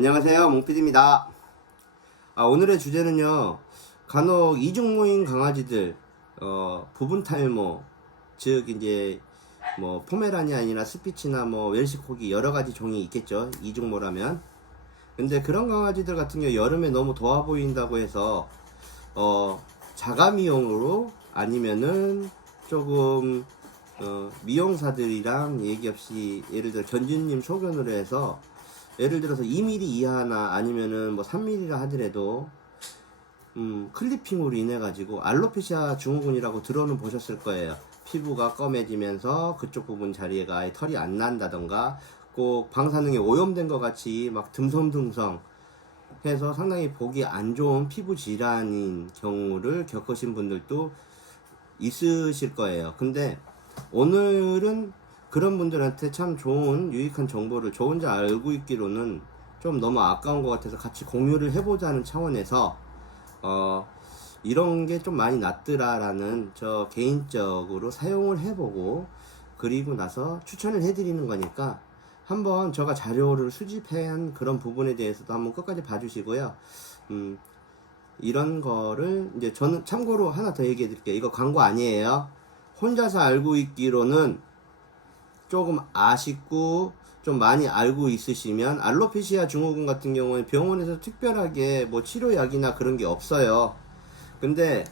반갑습니다. 아, 오늘의 주제는요, 간혹 이중모인 강아지들, 어, 부분 탈모, 즉, 이제, 뭐, 포메라니 아니라 스피치나 뭐, 웰시코기 여러 가지 종이 있겠죠. 이중모라면. 근데 그런 강아지들 같은 경우 여름에 너무 더워 보인다고 해서, 어, 자가 미용으로 아니면은 조금, 어, 미용사들이랑 얘기 없이 예를 들어 견주님 소견으로 해서 예를 들어서 2mm 이하나 아니면은 뭐 3mm라 하더라도 음, 클리핑으로 인해 가지고 알로페시아 증후군이라고 들어는 보셨을 거예요. 피부가 검해지면서 그쪽 부분 자리에가 아예 털이 안 난다던가 꼭 방사능에 오염된 것 같이 막 듬성듬성 해서 상당히 보기 안 좋은 피부 질환인 경우를 겪으신 분들도 있으실 거예요. 근데 오늘은 그런 분들한테 참 좋은 유익한 정보를 저 혼자 알고 있기로는 좀 너무 아까운 것 같아서 같이 공유를 해보자는 차원에서 어 이런 게 좀 많이 낫더라라는 저 개인적으로 사용을 해보고 그리고 나서 추천을 해드리는 거니까 한번 제가 자료를 수집한 그런 부분에 대해서도 한번 끝까지 봐주시고요. 음, 이런 거를 이제 저는 참고로 하나 더 얘기해 드릴게요. 이거 광고 아니에요. 혼자서 알고 있기로는 조금 아쉽고 좀 많이 알고 있으시면 알로페시아 증후군 같은 경우는 병원에서 특별하게 뭐 치료약이나 그런 게 없어요. 근데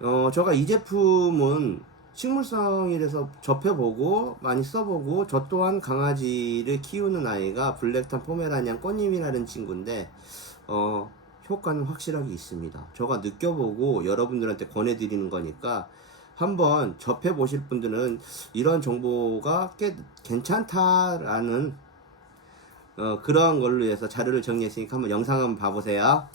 어 제가 이 제품은 식물성이라서 접해보고 많이 써보고 저 또한 강아지를 키우는 아이가 블랙탄 포메라니안 꽃님이라는 친구인데 어 효과는 확실하게 있습니다. 제가 느껴보고 여러분들한테 권해드리는 거니까 한번 접해 보실 분들은 이런 정보가 꽤 괜찮다라는 어, 그런 걸로 해서 자료를 정리했으니까 한번 영상 한번 봐보세요.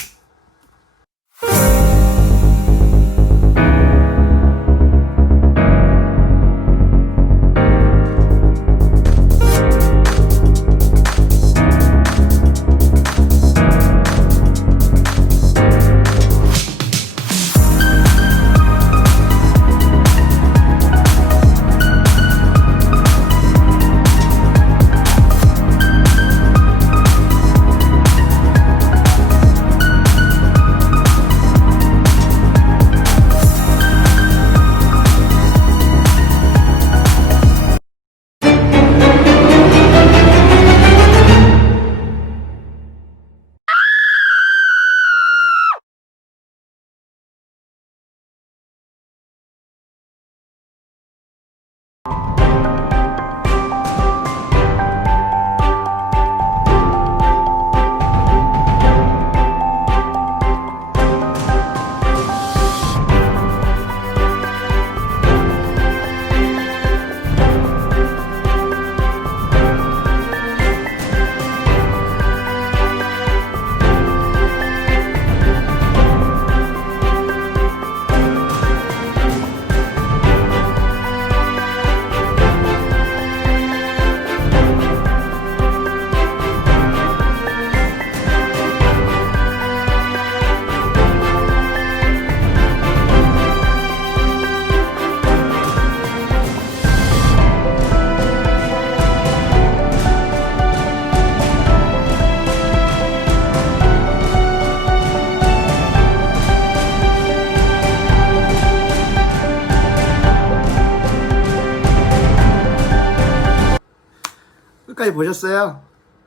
끝까지 보셨어요?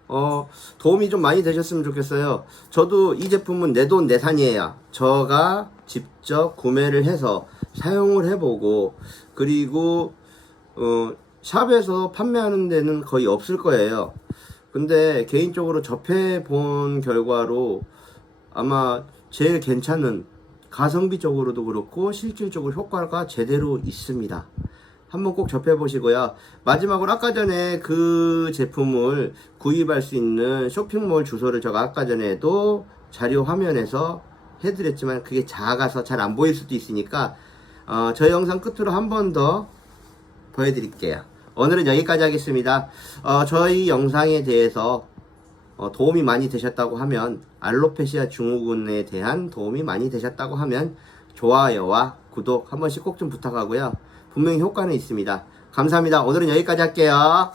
어, 도움이 좀 많이 되셨으면 좋겠어요. 저도 이 제품은 내 돈 내산이에요. 저가 직접 구매를 해서 사용을 해보고, 그리고, 어, 샵에서 판매하는 데는 거의 없을 거예요. 근데 개인적으로 접해본 결과로 아마 제일 괜찮은 가성비적으로도 그렇고 실질적으로 효과가 제대로 있습니다. 한번 꼭 접해보시고요. 마지막으로 아까 전에 그 제품을 구입할 수 있는 쇼핑몰 주소를 제가 아까 전에도 자료 화면에서 해드렸지만 그게 작아서 잘 안 보일 수도 있으니까 어, 저 영상 끝으로 한 번 더 보여드릴게요. 오늘은 여기까지 하겠습니다. 어, 저희 영상에 대해서 어, 도움이 많이 되셨다고 하면 알로페시아 증후군에 대한 도움이 많이 되셨다고 하면 좋아요와 구독 한 번씩 꼭 좀 부탁하고요. 분명히 효과는 있습니다. 감사합니다. 오늘은 여기까지 할게요.